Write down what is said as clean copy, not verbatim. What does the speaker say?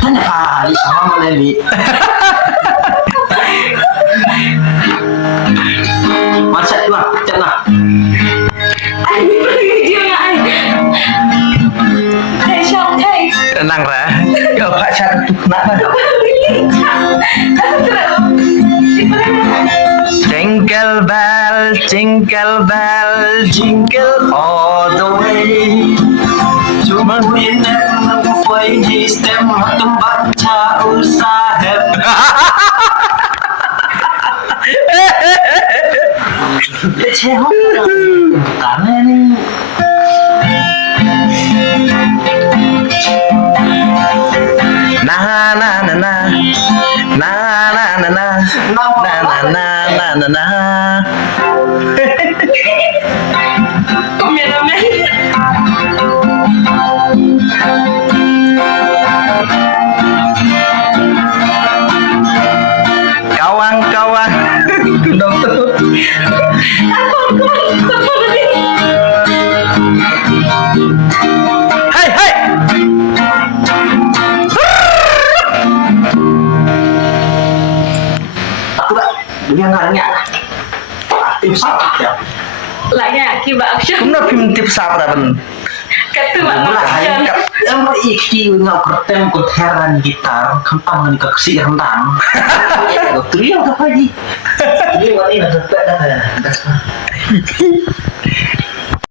Tanya kali sama Meleli. Masa lah, cakap. Anh pergi dia nggak anh? Hey Syam, hey. Tenang Ra. Kau Pak Chan itu kenapa? Jingle bell, jingle all the way. Cuma bina nampai di stem tempat usaha. Cewek karena ini Na na na na na na na na na na na na na. Kameramen. Kawan-kawan dokter. Hai hai. aku tak dia nggak tim salah ya. Lại nha, khi bạn action, Cũng nó phim tiếp sao là mình cái từ bạn Mulai action. yang iki ngau kertem ku heran gitar kempang ni keksi rendang. Dokter yang apa ji? Ini wani nak sepet dah.